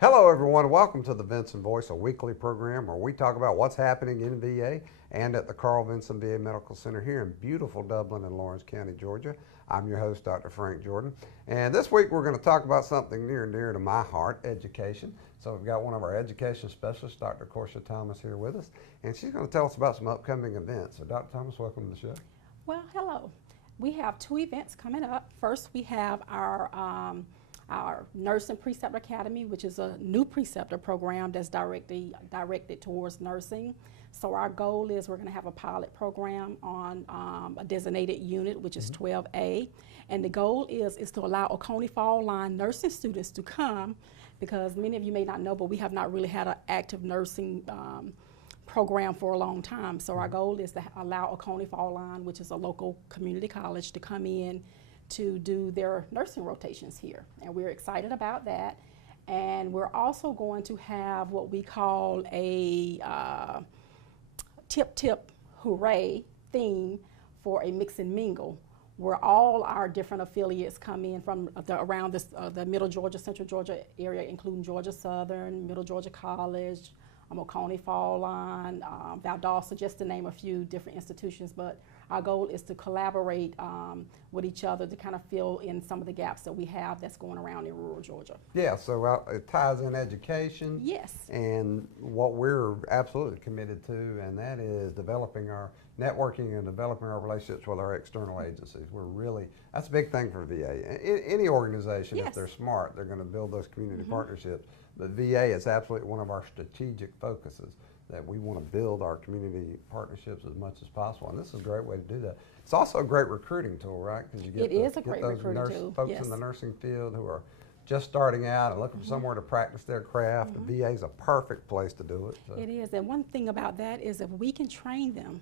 Hello everyone, welcome to the Vinson Voice, a weekly program where we talk about what's happening in VA and at the Carl Vinson VA Medical Center here in beautiful Dublin and Lawrence County, Georgia. I'm your host, Dr. Frank Jordan, and this week we're going to talk about something near and dear to my heart, education. So we've got one of our education specialists, Dr. Corsia Thomas, here with us, and she's going to tell us about some upcoming events. So Dr. Thomas, welcome to the show. Well, hello. We have two events coming up. First, we have our Nursing Preceptor Academy, which is a new preceptor program that's directed towards nursing. So our goal is we're going to have a pilot program on a designated unit, which is 12A. And the goal is to allow Oconee Fall Line nursing students to come, because many of you may not know, but we have not really had an active nursing program for a long time. So our goal is to allow Oconee Fall Line, which is a local community college, to come in to do their nursing rotations here, and we're excited about that. And we're also going to have what we call a tip hooray theme for a mix and mingle, where all our different affiliates come in from around the Middle Georgia, Central Georgia area, including Georgia Southern, Middle Georgia College, Oconee Fall Line, Valdosta, just to name a few different institutions. But our goal is to collaborate with each other to kind of fill in some of the gaps that we have that's going around in rural Georgia. Yeah, so it ties in education. Yes. And what we're absolutely committed to, and that is developing our networking and developing our relationships with our external agencies. That's a big thing for VA. Any organization, Yes. if they're smart, they're going to build those community partnerships. But VA is absolutely one of our strategic focuses, that we want to build our community partnerships as much as possible. And this is a great way to do that. It's also a great recruiting tool, right? Because you get It is a great those recruiting tool, folks yes. in the nursing field who are just starting out and looking for somewhere to practice their craft. The VA is a perfect place to do it. So. It is, and one thing about that is if we can train them,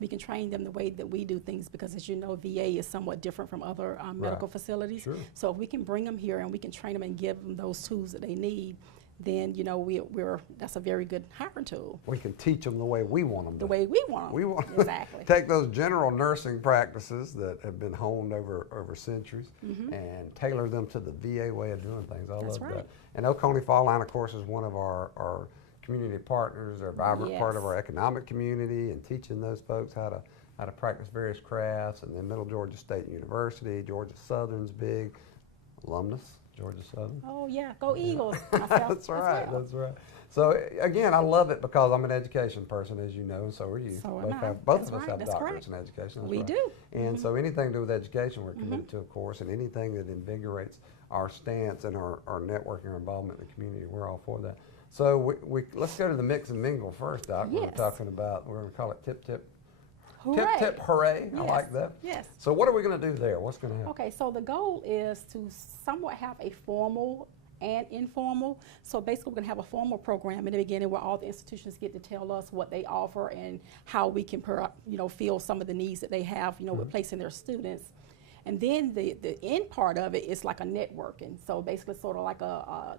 we can train them the way that we do things, because as you know, VA is somewhat different from other medical facilities. Sure. So if we can bring them here and we can train them and give them those tools that they need, then that's a very good hiring tool. We can teach them the way we want them to. The way we want them. We want exactly. take those general nursing practices that have been honed over centuries and tailor them to the VA way of doing things. I love that. And Oconee Fall Line, of course, is one of our community partners. They're a vibrant part of our economic community, and teaching those folks how to practice various crafts. And then Middle Georgia State University, Georgia Southern's big alumnus. Georgia Southern. Oh yeah, go Eagles. That's right, that's right. So again, I love it because I'm an education person, as you know, and so are you. So am I. Both of us have doctorates in education. We do. And so anything to do with education we're committed to, of course, and anything that invigorates our stance and our networking, our involvement in the community, we're all for that. So let's go to the mix and mingle first, Doc. Yes. We're talking about, we're going to call it tip Hooray. Tip hooray. Yes. I like that. Yes. So what are we going to do there? What's going to happen? Okay, so the goal is to somewhat have a formal and informal. So basically we're going to have a formal program in the beginning where all the institutions get to tell us what they offer and how we can fill some of the needs that they have, with placing their students. And then the end part of it is like a networking. So basically sort of like a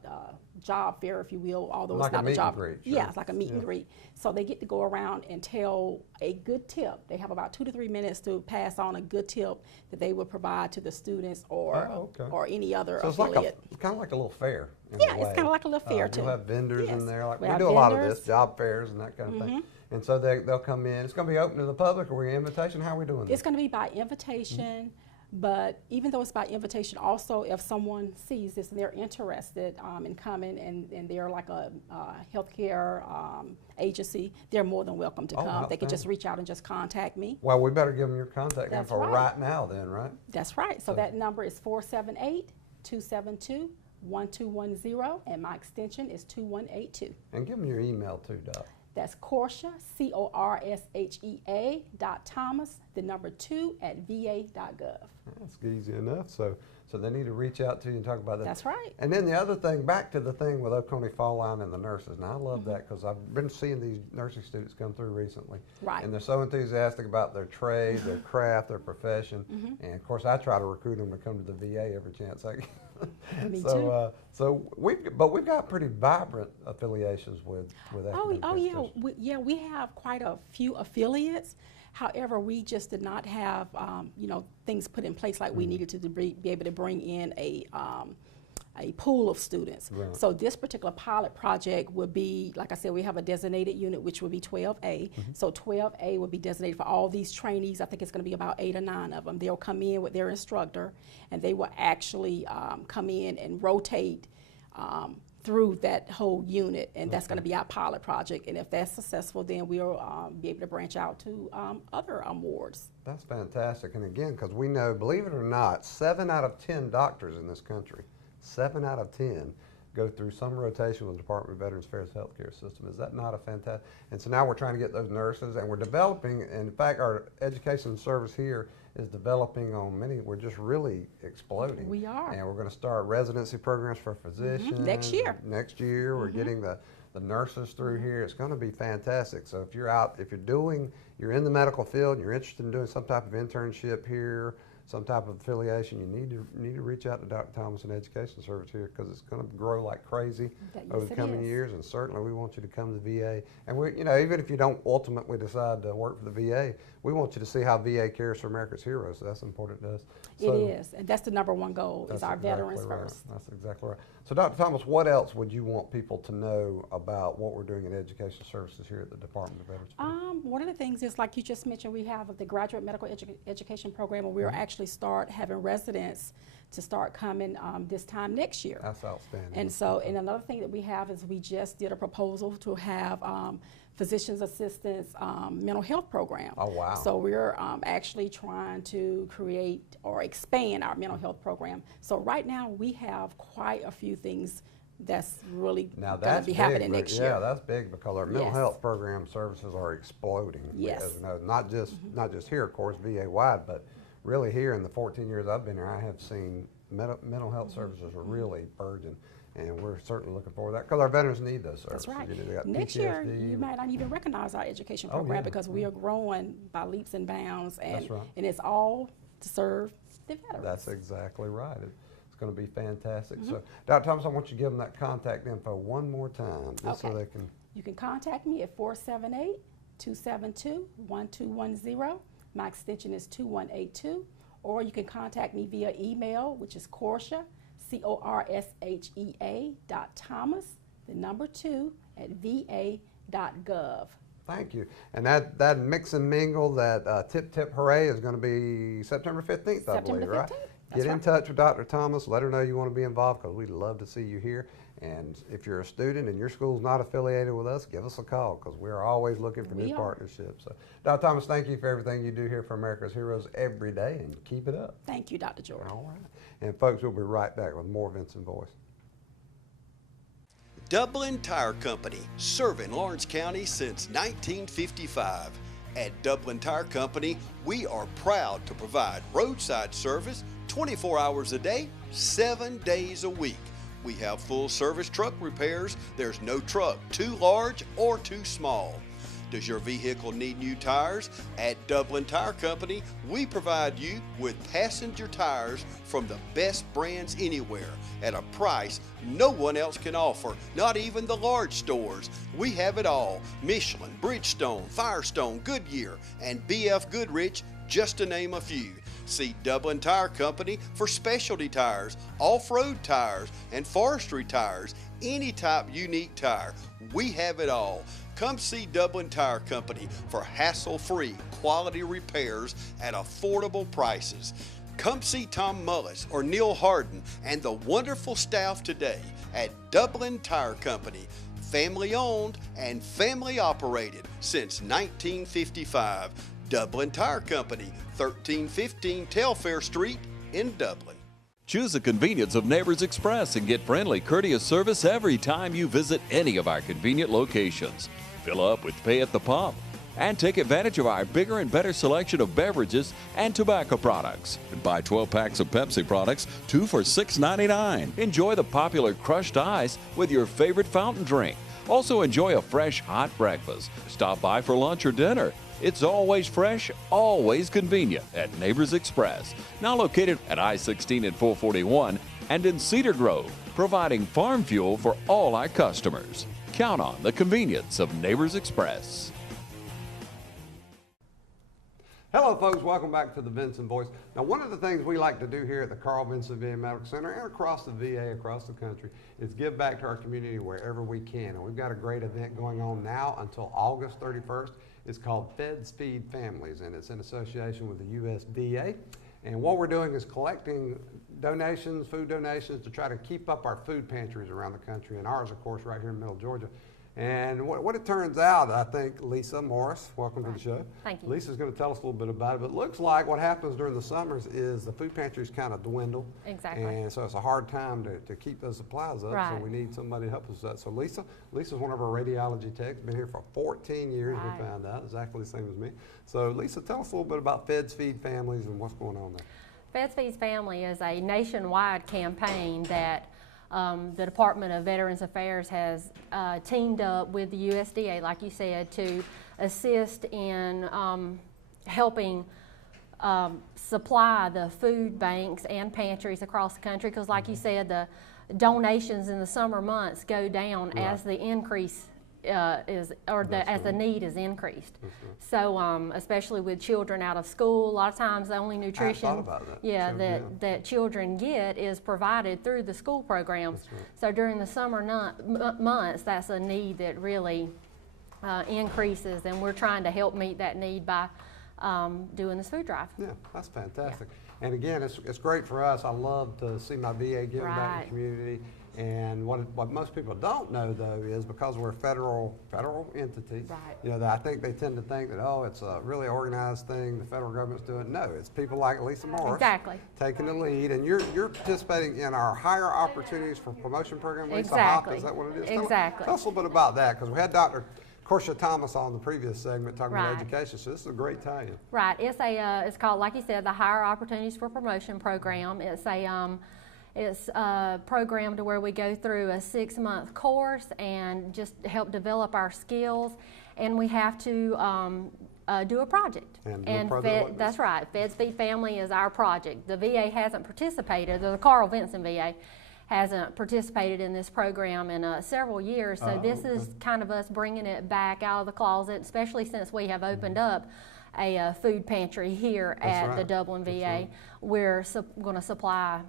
job fair, if you will, although like it's not a meet job. and greet, Yeah, it's like a meet and greet. So they get to go around and tell a good tip. They have about 2 to 3 minutes to pass on a good tip that they would provide to the students or any other affiliate. It's kind of like a little fair. Yeah, it's kind of like a little fair too. We'll have vendors in there. Like we have do a lot of vendors. this, job fairs and that kind of thing. And so they'll come in. It's going to be open to the public, or we invitation? How are we doing this? It's going to be by invitation. But even though it's by invitation, also if someone sees this and they're interested in coming and they're like a healthcare agency, they're more than welcome to come. They can just reach out and just contact me. Well, we better give them your contact That's info right. right now then, right? That's right. So that number is 478-272-1210, and my extension is 2182. And give them your email too, Doc. That's Corsia, CORSHEA .Thomas, the number 2 at va.gov. That's easy enough. So they need to reach out to you and talk about that. That's right. And then the other thing, back to the thing with Oconee Fall Line and the nurses. Now I love that because I've been seeing these nursing students come through recently. Right. And they're so enthusiastic about their trade, their craft, their profession. And of course I try to recruit them to come to the VA every chance I get. Me too. So we've got pretty vibrant affiliations with yeah, we have quite a few affiliates. However, we just did not have things put in place like we needed to be able to bring in a a pool of students. Right. So this particular pilot project would be, like I said, we have a designated unit, which would be 12A. So 12A would be designated for all these trainees. I think it's going to be about 8 or 9 of them. They'll come in with their instructor, and they will actually come in and rotate through that whole unit, and that's going to be our pilot project. And if that's successful, then we'll be able to branch out to other wards. That's fantastic. And again, because we know, believe it or not, 7 out of 10 doctors in this country, 7 out of 10 go through some rotation with the Department of Veterans Affairs healthcare system. Is that not a fantastic? And so now we're trying to get those nurses, and we're developing, and in fact, our education service here is developing on many. We're just really exploding. We are. And we're going to start residency programs for physicians. Next year. Next year, we're getting the nurses through here. It's going to be fantastic. So if you're out, if you're in the medical field, and you're interested in doing some type of internship here, some type of affiliation, you need to reach out to Dr. Thomas and Education Service here, because it's going to grow like crazy over the coming years, and certainly we want you to come to the VA. And we, even if you don't ultimately decide to work for the VA, we want you to see how VA cares for America's heroes. So that's important to us. So it is, and that's the #1 goal, is our exactly veterans right. first. That's exactly right. So Dr. Thomas, what else would you want people to know about what we're doing in education services here at the Department of Veterans Affairs? One of the things is, like you just mentioned, we have the graduate medical education program, and we'll actually start having residents to start coming this time next year. That's outstanding. And so, and another thing that we have is we just did a proposal to have physician's assistants mental health program. Oh, wow. So we're actually trying to create or expand our mental health program. So right now we have quite a few things that's really going to be happening next year. Yeah, that's big, because our mental health program services are exploding. Yes. As you know, not just here, of course, VA wide, but really here in the 14 years I've been here, I have seen mental health services are really burgeoning. And we're certainly looking forward to that, because our veterans need those services. That's right. They got Next PTSD, year, you might not even recognize our education program, because we are growing by leaps and bounds, and, That's right. and it's all to serve the veterans. That's exactly right. It's going to be fantastic. So, Dr. Thomas, I want you to give them that contact info one more time, just so they can. You can contact me at 478-272-1210. My extension is 2182. Or you can contact me via email, which is Corsia, CORSHEA.Thomas2@va.gov. Thank you. And that mix and mingle, that tip tip hooray, is going to be September 15th, I believe, right? Get in touch with Dr. Thomas. Let her know you want to be involved, because we'd love to see you here. And if you're a student and your school's not affiliated with us, give us a call, because we're always looking for new partnerships. So, Dr. Thomas, thank you for everything you do here for America's Heroes every day, and keep it up. Thank you, Dr. Jordan. All right. And folks, we'll be right back with more Vinson Voice. Dublin Tire Company, serving Lawrence County since 1955. At Dublin Tire Company, we are proud to provide roadside service 24 hours a day, 7 days a week. We have full service truck repairs. There's no truck too large or too small. Does your vehicle need new tires? At Dublin Tire Company, we provide you with passenger tires from the best brands anywhere at a price no one else can offer, not even the large stores. We have it all: Michelin, Bridgestone, Firestone, Goodyear, and BF Goodrich, just to name a few. See Dublin Tire Company for specialty tires, off-road tires, and forestry tires, any type unique tire. We have it all. Come see Dublin Tire Company for hassle-free quality repairs at affordable prices. Come see Tom Mullis or Neil Harden and the wonderful staff today at Dublin Tire Company. Family owned and family operated since 1955. Dublin Tire Company, 1315 Telfair Street in Dublin. Choose the convenience of Neighbors Express and get friendly, courteous service every time you visit any of our convenient locations. Fill up with pay at the pump and take advantage of our bigger and better selection of beverages and tobacco products. Buy 12 packs of Pepsi products, 2 for $6.99. Enjoy the popular crushed ice with your favorite fountain drink. Also enjoy a fresh, hot breakfast. Stop by for lunch or dinner. It's always fresh, always convenient at Neighbors Express. Now located at I-16 and 441 and in Cedar Grove, providing farm fuel for all our customers. Count on the convenience of Neighbors Express. Hello folks, welcome back to the Vinson Voice. Now one of the things we like to do here at the Carl Vinson VA Medical Center and across the VA, across the country, is give back to our community wherever we can. And we've got a great event going on now until August 31st. It's called Feds Feed Families, and it's in association with the USDA. And what we're doing is collecting donations, food donations, to try to keep up our food pantries around the country, and ours, of course, right here in Middle Georgia. And what it turns out, I think, Lisa Morris, welcome to the show. Thank you. Lisa's going to tell us a little bit about it, but it looks like what happens during the summers is the food pantries kind of dwindle. Exactly. And so it's a hard time to keep those supplies up, Right. so we need somebody to help us with that. So Lisa's one of our radiology techs, been here for 14 years, Right. we found out, exactly the same as me. So Lisa, tell us a little bit about Feds Feed Families and what's going on there. Feds Feed Family is a nationwide campaign that the Department of Veterans Affairs has teamed up with the USDA, like you said, to assist in helping supply the food banks and pantries across the country, because like you said, the donations in the summer months go down Right. as the increase as the need is increased. That's right. So especially with children out of school, a lot of times the only nutrition about that. yeah, So, that children get is provided through the school programs. That's right. So during the summer months, that's a need that really increases, and we're trying to help meet that need by doing this food drive. Yeah, that's fantastic. And again, it's great for us. I love to see my VA giving back to Right. the community. And what most people don't know, though, is because we're a federal entity, Right. you know, that I think they tend to think that, oh, it's a really organized thing, the federal government's doing it. No, it's people like Lisa Morris Exactly. taking the lead. And you're participating in our Higher Opportunities for Promotion program, Lisa. Exactly. HOP, is that what it is? Exactly. Tell us a little bit about that, because we had Dr. Corsha Thomas on the previous segment talking about Right. education, so this is a great tie-in. Right. It's called, like you said, the Higher Opportunities for Promotion program. It's a program to where we go through a 6-month course and just help develop our skills, and we have to do a project. And do a project like this. That's right. Feds Feed Family is our project. The VA hasn't participated, the Carl Vinson VA hasn't participated in this program in several years, so this is kind of us bringing it back out of the closet, especially since we have opened up a food pantry here That's at the right. Dublin VA. Right. We're going to supply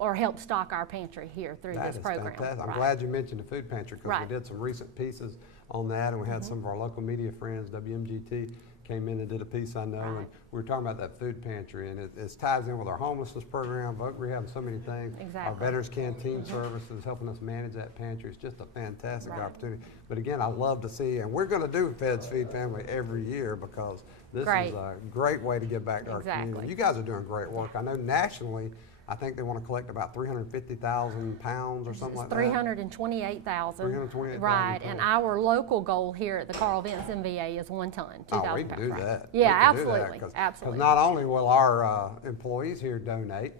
or help stock our pantry here through That this is program. fantastic. I'm Right. glad you mentioned the food pantry, because Right. we did some recent pieces on that, and we had some of our local media friends, WMGT, came in and did a piece, I know, and Right. we were talking about that food pantry, and it ties in with our homelessness program, voc rehab, and so many things. Our Exactly. Veterans Canteen Services helping us manage that pantry. It's just a fantastic Right. opportunity. But again, I love to see, and we're going to do Feds Feed Family every year, because this Great. is a great way to give back to our community. Exactly. You guys are doing great work. I know nationally, I think they want to collect about 350,000 pounds or something like that. 328,000. 328,000 Right, and pounds. our local goal here at the Carl Vinson VA is 1 ton, 2,000 Oh, we can pounds. do Right. that. Yeah, We can do that, absolutely, 'cause absolutely. not only will our employees here donate,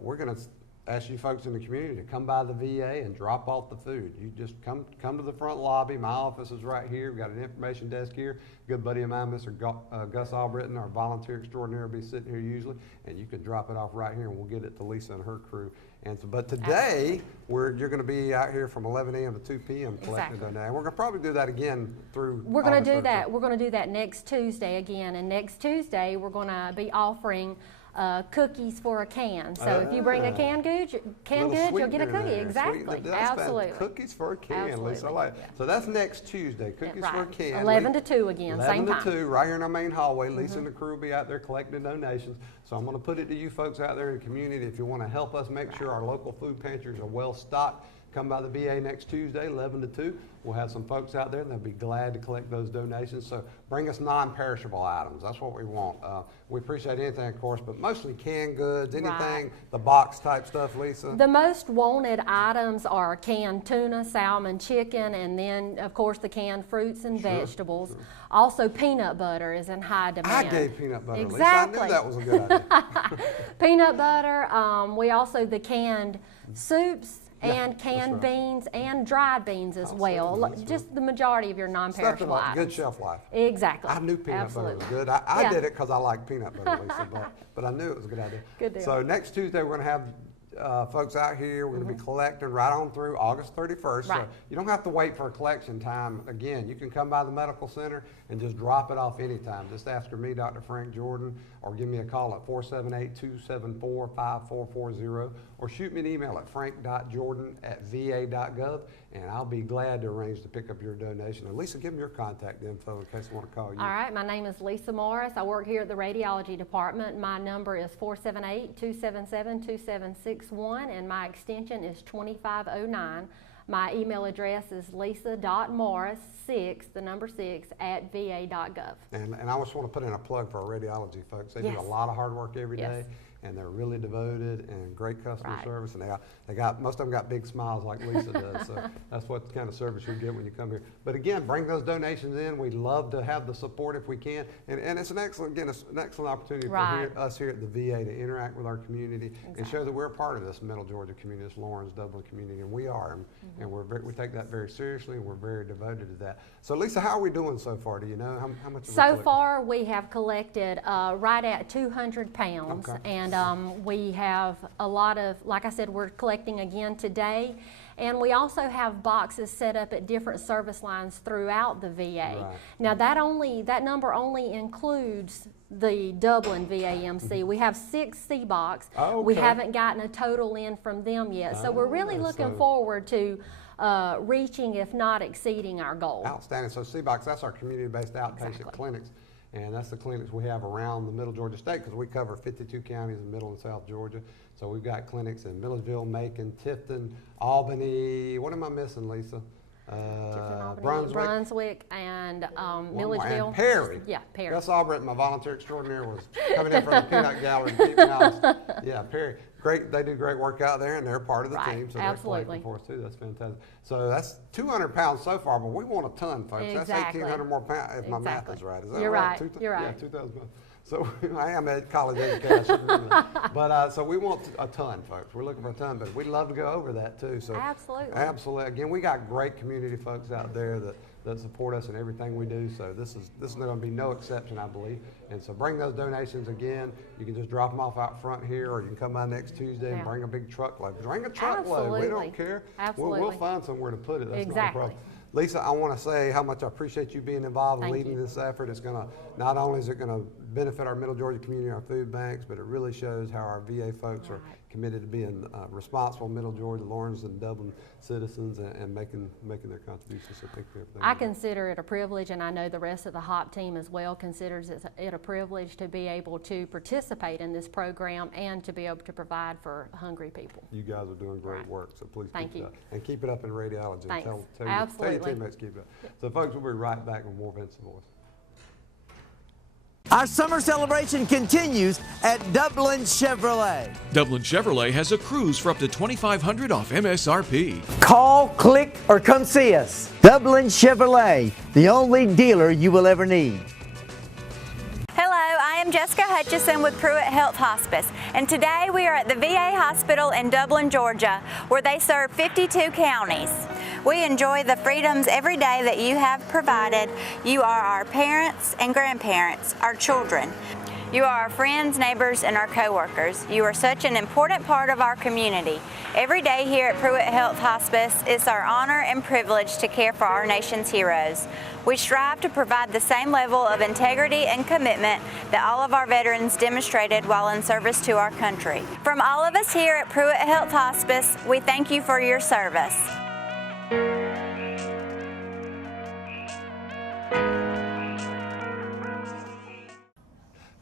we're going to ask you folks in the community to come by the VA and drop off the food. You just come to the front lobby. My office is right here. We've got an information desk here. A good buddy of mine, Mr. Gus Albritton, our volunteer extraordinaire, will be sitting here usually, and you can drop it off right here, and we'll get it to Lisa and her crew. And so, but today, you're going to be out here from 11 a.m. to 2 p.m. collecting Exactly. donations. And we're going to probably do that again through We're going August to do 31st. that. We're going to do that next Tuesday again, and next Tuesday we're going to be offering cookies for a can. So if you bring a canned goods, Little you'll get a sweetener cookie. there. Exactly. Sweeten it. That's Absolutely. Cookies for a can, Lisa. I Absolutely. like it. Yeah. So that's next Tuesday. Cookies for a Right. can. 11 to 2 again, 11 same to time. 2, right here in our main hallway. Lisa and the crew will be out there collecting donations. So I'm going to put it to you folks out there in the community. If you want to help us make sure our local food pantries are well stocked, come by the VA next Tuesday, 11 to 2. We'll have some folks out there, and they'll be glad to collect those donations. So bring us non-perishable items. That's what we want. We appreciate anything, of course, but mostly canned goods, anything, Right. the box type stuff, Lisa. The most wanted items are canned tuna, salmon, chicken, and then, of course, the canned fruits and vegetables. Also, peanut butter is in high demand. I gave peanut butter, Exactly. Lisa. I knew that was a good idea. Peanut butter. We also the canned soups and that's canned right. beans and dried beans as well. that's right. Just the majority of your Stuff that non-perishable like good items. shelf life. Exactly. I knew peanut Absolutely. butter was good. I Yeah. did it because I like peanut butter, Lisa, but I knew it was a good idea. Good deal. So next Tuesday, we're going to have folks out here. We're going to be collecting right on through August 31st. Right. So you don't have to wait for a collection time. Again, you can come by the medical center and just drop it off anytime. Just ask for me, Dr. Frank Jordan, or give me a call at 478-274-5440, or shoot me an email at frank.jordan@va.gov, and I'll be glad to arrange to pick up your donation. And Lisa, give me your contact info in case I want to call you. All right, my name is Lisa Morris. I work here at the radiology department. My number is 478-277-2761, and my extension is 2509. My email address is lisa.morris6, And I just want to put in a plug for our radiology folks. They Yes. do a lot of hard work every day, Yes. and they're really devoted and great customer Right. service. And they got most of them got big smiles like Lisa does. So that's what kind of service you get when you come here. But again, bring those donations in. We'd love to have the support if we can. And it's an excellent opportunity Right. for us here at the VA to interact with our community and show that we're a part of this Middle Georgia community, this Lawrence, Dublin community, and we are. And we take that very seriously, and we're very devoted to that. So Lisa, how are we doing so far? Do you know how much have we So collected? far, we have collected right at 200 pounds, Okay. and we have a lot of, like I said, we're collecting again today, and we also have boxes set up at different service lines throughout the VA. Right. Now that number only includes the Dublin VAMC. We have 6 C-Box. Oh, We okay. haven't gotten a total in from them yet, so we're really looking so- forward to reaching, if not exceeding, our goal. Outstanding. So C-Box, that's our community-based outpatient Exactly. clinics, and that's the clinics we have around the Middle Georgia state because we cover 52 counties in Middle and South Georgia. So we've got clinics in Milledgeville, Macon, Tifton, Albany. What am I missing, Lisa? Brunswick, and One more, Milledgeville. and Perry. Yeah, Perry. Gus Albrecht, my volunteer extraordinaire, was coming in from the peanut gallery to keep me honest. Yeah, Perry. Great. They do great work out there, and they're part of the Right, team, so absolutely. they're collecting for us too. That's fantastic. So that's 200 pounds so far, but we want a ton, folks. That's Exactly. 1,800 more pounds if my math Exactly. is right. Is that You're right? right. You're Yeah, right. 2,000 pounds. So I am at college education. I should remember that. But so we want a ton, folks. We're looking for a ton, but we'd love to go over that too. So Absolutely. absolutely. Again, we got great community folks out there that support us in everything we do. So this is going to be no exception, I believe. And so bring those donations again. You can just drop them off out front here, or you can come by next Tuesday and Yeah. bring a big truckload. Bring a truckload. We Absolutely. don't care. Absolutely. We'll find somewhere to put it. That's not a Exactly. problem. Lisa, I want to say how much I appreciate you being involved and Thank leading you. this effort. It's going to, not only is it going to benefit our Middle Georgia community, our food banks, but it really shows how our VA folks are committed to being responsible Middle Georgia, Lawrence, and Dublin citizens and making their contributions. So thank you for everything. I consider it a privilege, and I know the rest of the HOP team as well considers it a privilege to be able to participate in this program and to be able to provide for hungry people. You guys are doing great Right. work, so please Thank keep it you. up. And keep it up in radiology. Thanks. Tell your Absolutely. teammates to keep it up. So folks, we'll be right back with more Vinson Voice. Our summer celebration continues at Dublin Chevrolet. Dublin Chevrolet has a cruise for up to $2,500 off MSRP. Call, click, or come see us. Dublin Chevrolet, the only dealer you will ever need. Hello, I am Jessica Hutchison with Pruett Health Hospice, and today we are at the VA Hospital in Dublin, Georgia, where they serve 52 counties. We enjoy the freedoms every day that you have provided. You are our parents and grandparents, our children. You are our friends, neighbors, and our coworkers. You are such an important part of our community. Every day here at Pruett Health Hospice, it's our honor and privilege to care for our nation's heroes. We strive to provide the same level of integrity and commitment that all of our veterans demonstrated while in service to our country. From all of us here at Pruett Health Hospice, we thank you for your service.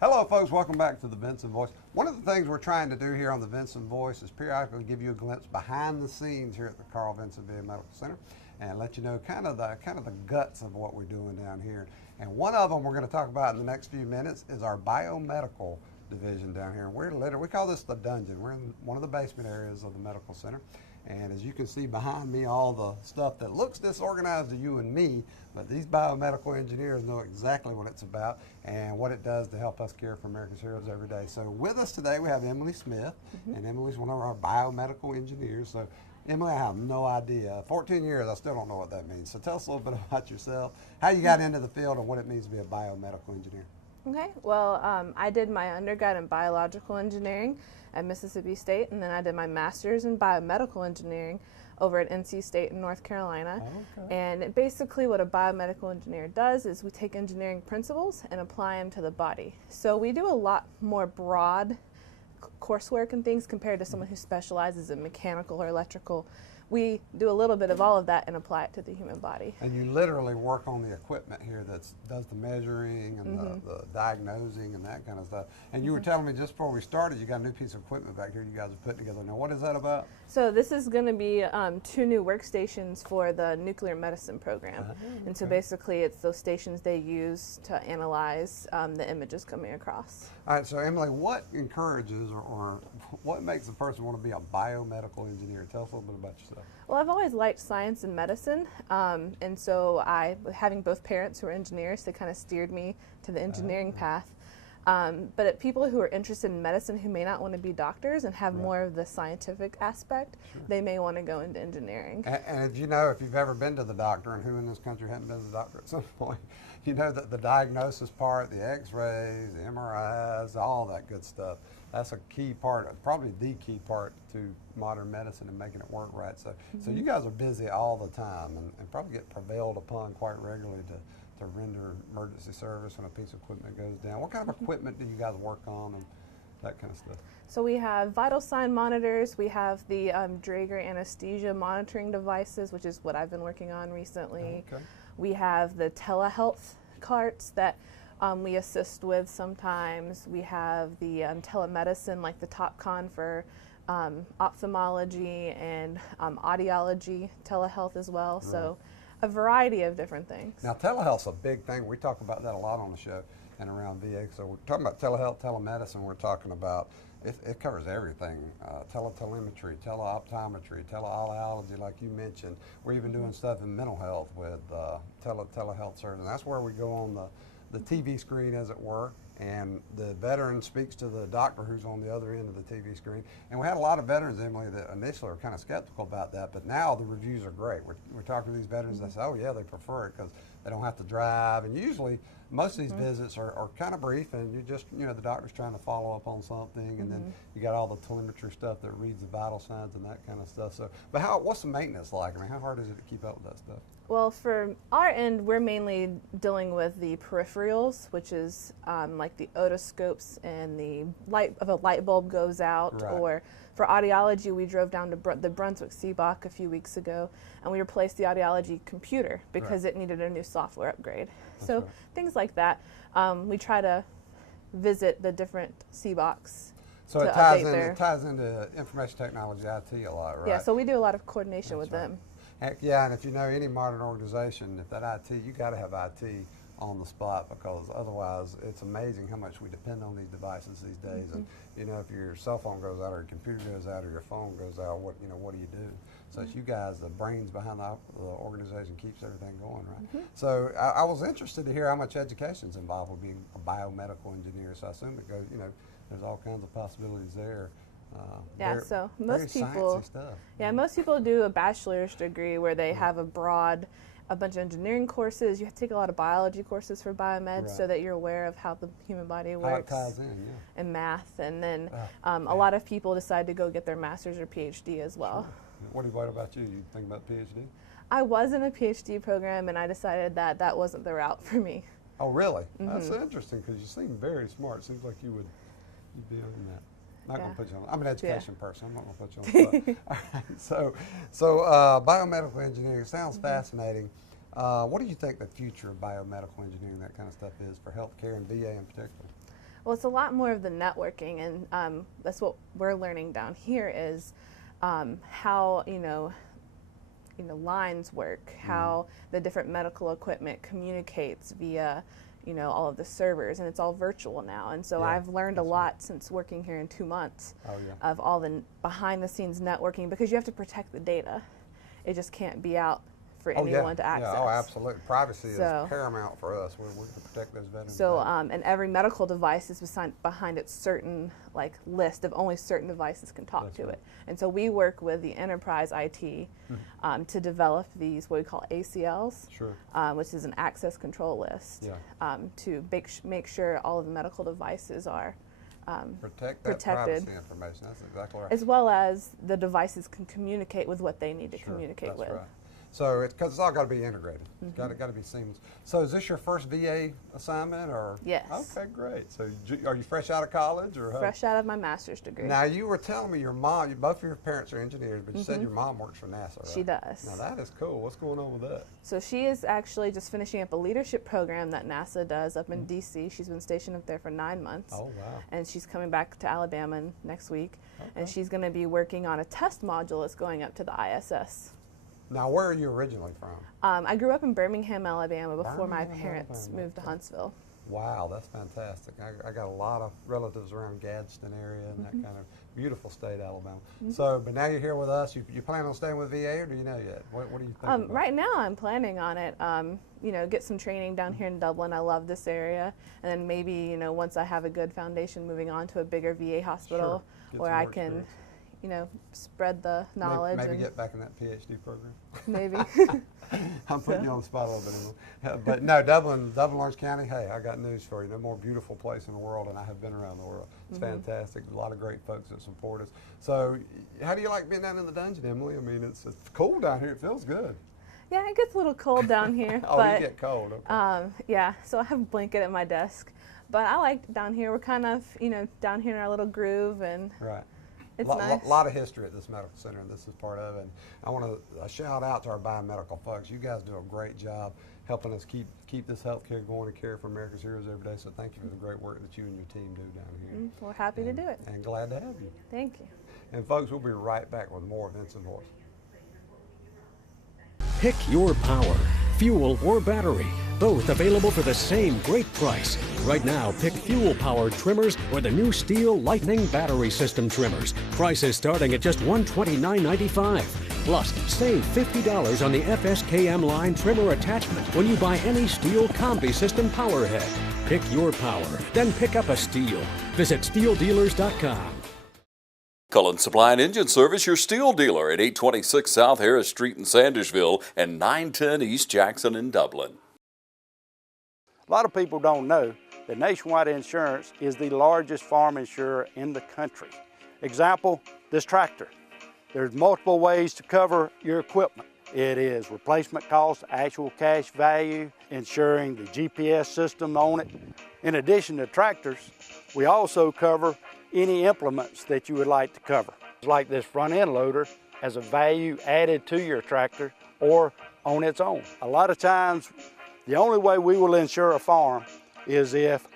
Hello folks, welcome back to the Vinson Voice. One of the things we're trying to do here on the Vinson Voice is periodically give you a glimpse behind the scenes here at the Carl Vinson VA Medical Center and let you know kind of the guts of what we're doing down here. And one of them we're going to talk about in the next few minutes is our biomedical division down here. We call this the dungeon. We're in one of the basement areas of the medical center. And as you can see behind me, all the stuff that looks disorganized to you and me, but these biomedical engineers know exactly what it's about and what it does to help us care for America's heroes every day. So with us today, we have Emily Smith, and Emily's one of our biomedical engineers. So Emily, I have no idea. 14 years, I still don't know what that means. So tell us a little bit about yourself, how you got into the field and what it means to be a biomedical engineer. Okay, well, I did my undergrad in biological engineering at Mississippi State, and then I did my master's in biomedical engineering over at NC State in North Carolina. Okay. And basically what a biomedical engineer does is we take engineering principles and apply them to the body. So we do a lot more broad coursework and things compared to someone who specializes in mechanical or electrical. We do a little bit of all of that and apply it to the human body. And you literally work on the equipment here that does the measuring and the diagnosing and that kind of stuff. And you were telling me just before we started, you got a new piece of equipment back here you guys are putting together. Now, what is that about? So this is going to be 2 new workstations for the nuclear medicine program. And so basically it's those stations they use to analyze the images coming across. All right, so Emily, what encourages or what makes a person want to be a biomedical engineer? Tell us a little bit about yourself. Well, I've always liked science and medicine, and so having both parents who are engineers, they kind of steered me to the engineering path. But people who are interested in medicine who may not want to be doctors and have more of the scientific aspect, they may want to go into engineering. And you know, if you've ever been to the doctor, and who in this country hasn't been to the doctor at some point, you know that the diagnosis part, the x-rays, the MRIs, all that good stuff, that's a key part, probably the key part to modern medicine and making it work right. So, so you guys are busy all the time and probably get prevailed upon quite regularly to render emergency service when a piece of equipment goes down. What kind of equipment do you guys work on and that kind of stuff? So we have vital sign monitors, we have the Draeger anesthesia monitoring devices, which is what I've been working on recently. Okay. We have the telehealth carts that we assist with sometimes. We have the telemedicine, like the TopCon for ophthalmology and audiology telehealth as well. Right. So a variety of different things. Now telehealth's a big thing. We talk about that a lot on the show and around VA. So we're talking about telehealth, telemedicine. We're talking about, it covers everything. Teletelemetry, teleoptometry, teleaudiology, like you mentioned. We're even doing stuff in mental health with telehealth surgeons. That's where we go on the TV screen, as it were, and the veteran speaks to the doctor who's on the other end of the TV screen. And we had a lot of veterans, Emily, that initially were kind of skeptical about that, but now the reviews are great. We're talking to these veterans that say, oh yeah, they prefer it because they don't have to drive. And usually, most of these visits are kind of brief, and you just, you know, the doctor's trying to follow up on something, and then you got all the telemetry stuff that reads the vital signs and that kind of stuff. So, but what's the maintenance like? I mean, how hard is it to keep up with that stuff? Well, for our end, we're mainly dealing with the peripherals, which is like the otoscopes and the light of a light bulb goes out. Right. Or for audiology, we drove down to the Brunswick CBOC a few weeks ago, and we replaced the audiology computer because it needed a new software upgrade. So things like that. We try to visit the different CBOCs. So it ties into information technology, IT a lot, right? Yeah, so we do a lot of coordination with them. Heck yeah, and if you know any modern organization, if that IT, you got to have IT on the spot, because otherwise it's amazing how much we depend on these devices these days. And you know, if your cell phone goes out or your computer goes out or your phone goes out, what do you do? So it's you guys, the brains behind the organization, keeps everything going, right? So I was interested to hear how much education's involved with being a biomedical engineer. So I assume it goes, you know, there's all kinds of possibilities there. Yeah, so most people, stuff. Yeah, most people do a bachelor's degree where they have a bunch of engineering courses. You have to take a lot of biology courses for biomed so that you're aware of how the human body works. How it ties in, and math, and then a lot of people decide to go get their master's or PhD as well. Sure. What about you? You think about PhD? I was in a PhD program, and I decided that wasn't the route for me. Oh, really? That's interesting, because you seem very smart. It seems like you'd be on that. Not going to put you on. I'm an education person. I'm not going to put you on the spot. All right. So biomedical engineering sounds fascinating. What do you think the future of biomedical engineering, that kind of stuff, is for healthcare and VA in particular? Well, it's a lot more of the networking, and that's what we're learning down here is how lines work, how the different medical equipment communicates via all of the servers, and it's all virtual now. And so I've learned a lot since working here in 2 months of all the behind the scenes networking, because you have to protect the data. It just can't be out for anyone to access. Yeah, oh, absolutely. Privacy So- is paramount for us. We can protect those veterans. So, and every medical device is behind its certain list of only certain devices can talk to it. And so we work with the enterprise IT to develop these what we call ACLs, which is an access control list, to make sure all of the medical devices are protect that protected, privacy information. That's exactly right. as well as the devices can communicate with what they need to communicate with. Right. So, because it's all got to be integrated, got to be seamless. So, is this your first VA assignment, or? Yes. Okay, great. So, are you fresh out of college, or? Fresh out of my master's degree. Now, you were telling me your mom, both of your parents are engineers, but you said your mom works for NASA, right? She does. Now, that is cool. What's going on with that? So she is actually just finishing up a leadership program that NASA does up in D.C. She's been stationed up there for 9 months. Oh, wow. And she's coming back to Alabama next week. And she's going to be working on a test module that's going up to the ISS. Now, where are you originally from? I grew up in Birmingham, Alabama before my Birmingham, parents Alabama. moved to Huntsville. Wow, that's fantastic. I got a lot of relatives around Gadsden area and that kind of beautiful state, Alabama. So, but now you're here with us. You plan on staying with VA, or do you know yet? What are you thinking about? Right now, I'm planning on it. You know, get some training down here in Dublin. I love this area. And then maybe, you know, once I have a good foundation, moving on to a bigger VA hospital Get where some I work can, experience. you know, spread the knowledge. Maybe and get back in that PhD program. maybe. I'm putting you on the spot a little bit anymore. But no, Dublin, Orange County, hey, I got news for you. No more beautiful place in the world, and I have been around the world. It's fantastic. A lot of great folks that support us. So how do you like being down in the dungeon, Emily? I mean, it's cool down here. It feels good. Yeah, it gets a little cold down here. Oh, but, you get cold. Okay. yeah, so I have a blanket at my desk. But I like down here. We're kind of, you know, down here in our little groove, and Right. it's nice. A lot of history at this medical center, and this is part of it. And I want to shout out to our biomedical folks. You guys do a great job helping us keep this healthcare going and care for America's heroes every day. So thank you for the great work that you and your team do down here. We're happy to do it. And glad to have you. Thank you. And folks, we'll be right back with more Vinson Voice. Pick your power, fuel or battery. Both available for the same great price. Right now, pick fuel-powered trimmers or the new Steel Lightning battery system trimmers. Prices starting at just $129.95. Plus, save $50 on the FSKM line trimmer attachment when you buy any Steel Combi System power head. Pick your power, then pick up a Steel. Visit SteelDealers.com. Cullen Supply and Engine Service, your steel dealer at 826 South Harris Street in Sandersville and 910 East Jackson in Dublin. A lot of people don't know that Nationwide Insurance is the largest farm insurer in the country. Example, this tractor. There's multiple ways to cover your equipment. It is replacement cost, actual cash value, insuring the GPS system on it. In addition to tractors, we also cover any implements that you would like to cover. Like this front end loader has a value added to your tractor or on its own. A lot of times, the only way we will insure a farm is if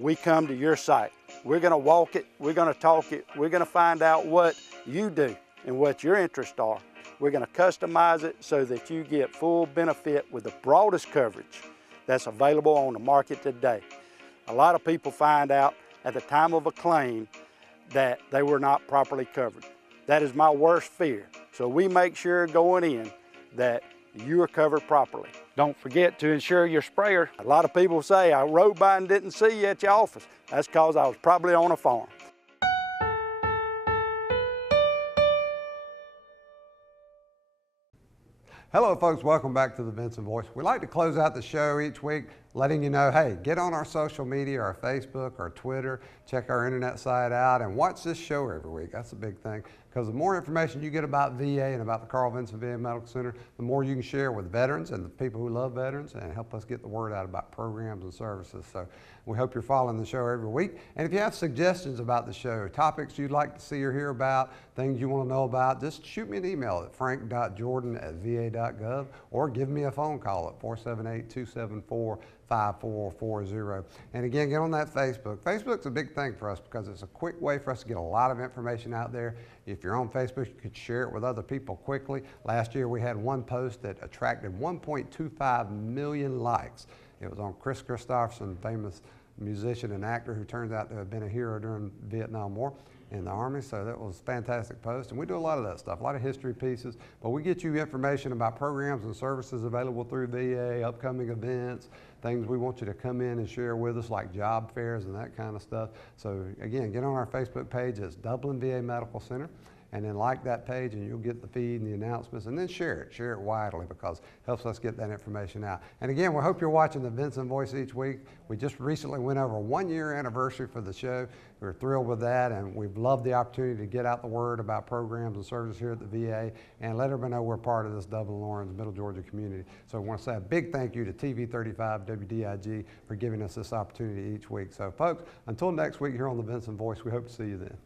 we come to your site. We're gonna walk it, we're gonna talk it, we're gonna find out what you do and what your interests are. We're gonna customize it so that you get full benefit with the broadest coverage that's available on the market today. A lot of people find out at the time of a claim that they were not properly covered. That is my worst fear. So we make sure going in that you are covered properly. Don't forget to insure your sprayer. A lot of people say, I rode by and didn't see you at your office. That's because I was probably on a farm. Hello folks, welcome back to the Vinson Voice. We like to close out the show each week letting you know, hey, get on our social media, our Facebook, our Twitter, check our internet site out, and watch this show every week. That's a big thing, because the more information you get about VA and about the Carl Vinson VA Medical Center, the more you can share with veterans and the people who love veterans and help us get the word out about programs and services. So we hope you're following the show every week. And if you have suggestions about the show, topics you'd like to see or hear about, things you want to know about, just shoot me an email at frank.jordan@va.gov or give me a phone call at 478-274-5440. And again, get on that Facebook. Facebook's a big thing for us because it's a quick way for us to get a lot of information out there. If you're on Facebook, you could share it with other people quickly. Last year we had one post that attracted 1.25 million likes. It was on Chris Christopherson, famous musician and actor who turns out to have been a hero during the Vietnam War in the Army, so that was a fantastic post. And we do a lot of that stuff, a lot of history pieces, but we get you information about programs and services available through VA, upcoming events, things we want you to come in and share with us, like job fairs and that kind of stuff. So again, get on our Facebook page. It's Dublin VA Medical Center, and then like that page and you'll get the feed and the announcements, and then share it widely, because it helps us get that information out. And again, we hope you're watching the Vinson Voice each week. We just recently went over a 1-year anniversary for the show. We're thrilled with that, and we've loved the opportunity to get out the word about programs and services here at the VA and let everybody know we're part of this Dublin, Lawrence, Middle Georgia community. So I want to say a big thank you to TV35 WDIG for giving us this opportunity each week. So folks, until next week here on the Vinson Voice, we hope to see you then.